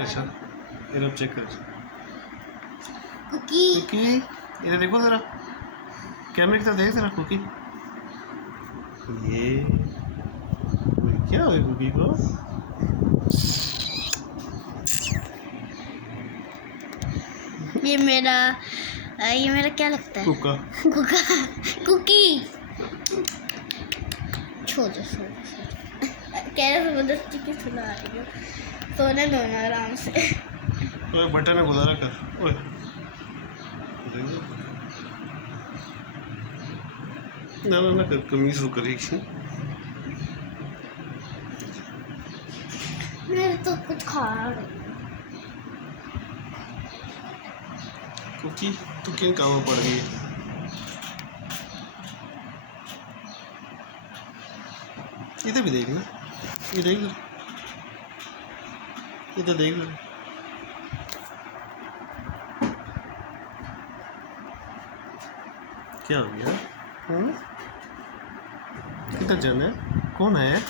अच्छा इधर चेक कर कुकी कुकी इधर देखो ज़रा कैमरे की तरफ देख ज़रा कुकी ये क्या हो कुकी को ये मेरा क्या लगता है कुका कुका कुकी छोड़ कह रहे जबरदस्ती की सुना रही हो सोने दो ना आराम से ओए बटन में गुजारा कर ओए ना ना ना कर कमीज रुक करेगी मैं तो कुछ खा रही कुकी तू किन कामों पड़ गई है इधर भी देख ना ये देख इधर देख लो क्या हो गया किधर जाना है कौन है